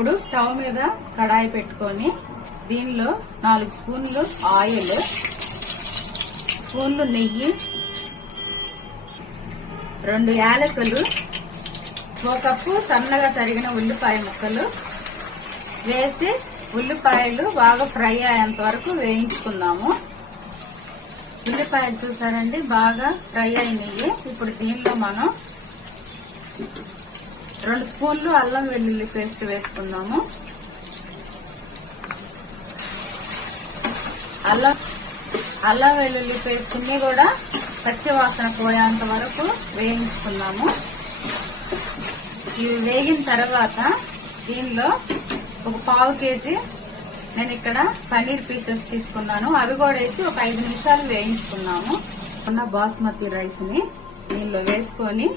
ఇప్పుడు స్టవ్ మీద కడాయి పెట్టుకొని దీనిలో నాలుగు స్పూన్లు ఆయిల్ స్పూన్లు నెయ్యి రెండు యాలకులు ఒక కప్పు సన్నగా తరిగిన ఉల్లిపాయ ముక్కలు వేసి ఉల్లిపాయలు బాగా ఫ్రై అయ్యేంత వరకు వేయించుకుందాము. ఉల్లిపాయలు చూసారండి? బాగా ఫ్రై అయినాయి. ఇప్పుడు దీనిలో మనం రెండు స్పూన్లు అల్లం వెల్లుల్లి పేస్ట్ వేసుకుందాము. అల్లం అల్లం వెల్లుల్లి పేస్ట్ని కూడా పచ్చి పోయేంత వరకు వేయించుకున్నాము ఇవి వేగిన తర్వాత దీనిలో ఒక పావు కేజీ నేను ఇక్కడ పన్నీర్ పీసెస్ తీసుకున్నాను. అవి కూడా వేసి ఒక ఐదు నిమిషాలు వేయించుకున్నాము. ఉన్న బాస్మతి రైస్ని దీనిలో వేసుకొని